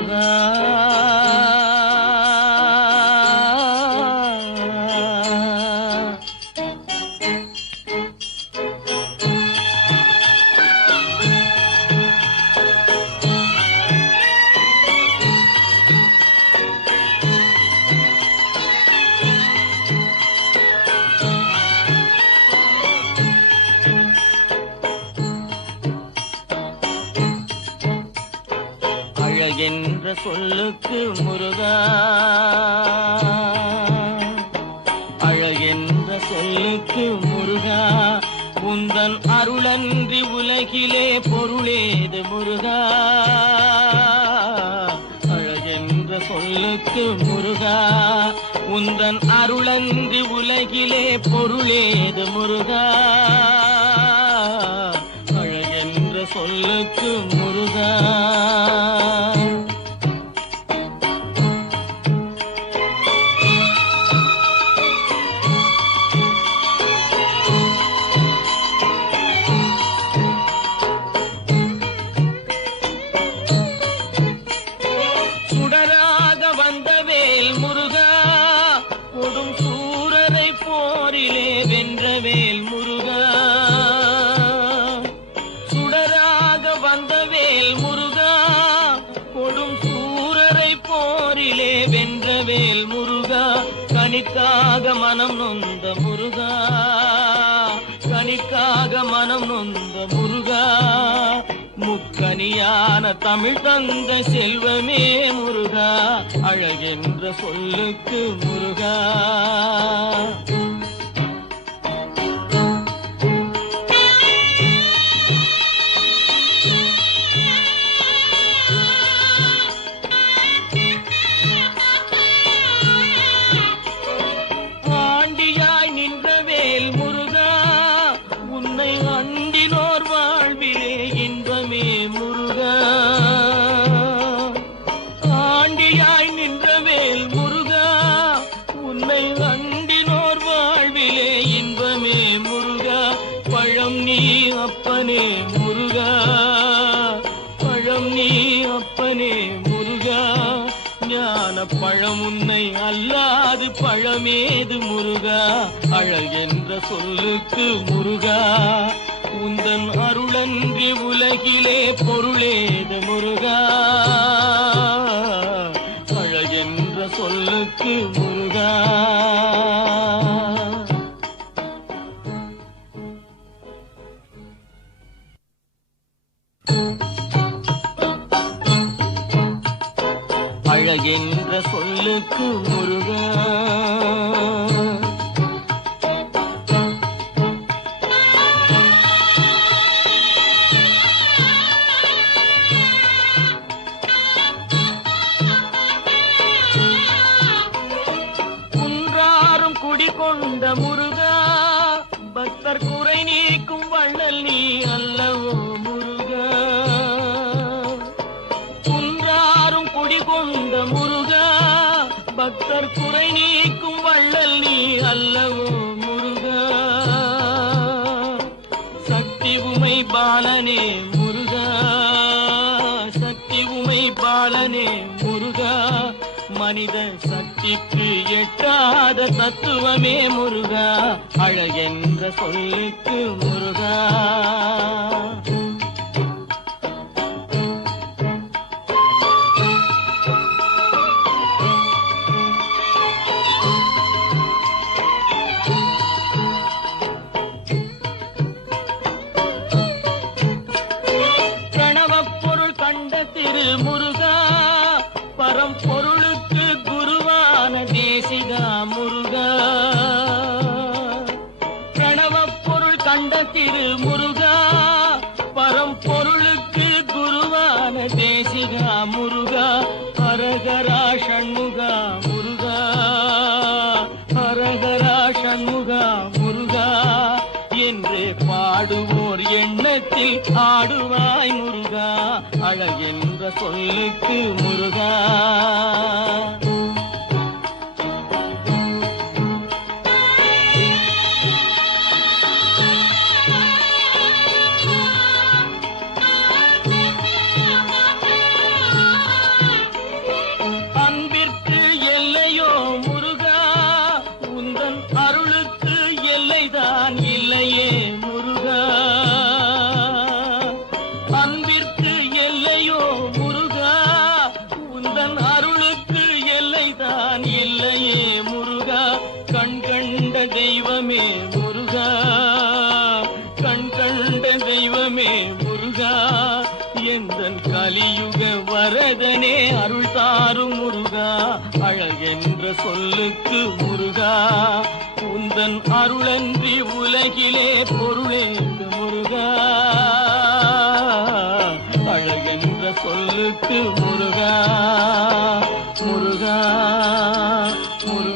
முருகா. அழகென்ற சொல்லுக்கு முருகா, அழகென்ற சொல்லுக்கு முருகா, உந்தன் அருளன்றி உலகிலே பொருளேது முருகா. அழகென்ற சொல்லுக்கு முருகா, உந்தன் அருளன்றி உலகிலே பொருளேது முருகா. அழகென்ற சொல்லுக்கு முருகா. சுடராக வந்தவேல் முருகா, கொடும் சூரரை போரிலே வென்றவேல் முருகா. சுடராக வந்தவேல் முருகா, கொடும் சூரரை போரிலே வென்றவேல் முருகா. கனிக்காக மனம் நொந்த முருகா, கனிக்காக மனம் நொந்த முருகா. முக்கனியான தமிழ் தந்த செல்வமே முருகா. அழகென்ற சொல்லுக்கு முருகா. ஆண்டியாய் நின்றவேல் முருகா, உன்னை அண்டினோர் வாழ்விலே இன்பமே முருகா. ஆண்டியாய் நின்றவேல் முருகா, உன்னை அண்டினோர் வாழ்விலே இன்பமே முருகா. பழம் நீ அப்பனே முருகா, பழம் நீ அப்பனே முருகா. ஞான பழம் உன்னை அல்லாது பழமேது முருகா. அழகென்ற சொல்லுக்கு முருகா, உந்தன் அருளன்றி உலகிலே பொருளேது முருகா. அழகென்ற சொல்லுக்கு முருகா. அழகென்ற சொல்லுக்கு முருகா. குன்றாரும் குடிகொண்ட முருகா, பக்தர் குறை நீக்கும் வள்ளல் நீ அல்லவோ முருகா. குன்றாரும் குடிகொண்ட முருகா, பக்தர் குறை நீக்கும் வள்ளல் நீ அல்லவோ முருகா. சக்தி உமை பாலனே முருகா, சக்தி உமை பாலனே முருகா. மனித சக்திக்கு எட்டாத தத்துவமே முருகா. அழகென்ற சொல்லுக்கு முருகா. பிரணவப் பொருள் கண்ட திரு முருகா, பரம்பொருளுக்கு குருவான தேசிகா முருகா. பிரணவப் பொருள் கண்ட திரு முருகா, பரம்பொருளுக்கு குருவான தேசிகா முருகா. ஹரஹரா ஷண்முகா முருகா, ஹரஹரா ஷண்முகா முருகா. என்று பாடுவோர் எண்ணத்தில் ஆடுவாய் முருகா. அழகென்ற சொல்லுக்கு முருகா. அருள் தாரும் முருகா அழகென்ற சொல்லுக்கு முருகா உந்தன் அருளன்றி உலகிலே பொருளேது முருகா அழகென்ற சொல்லுக்கு முருகா முருகா முருகா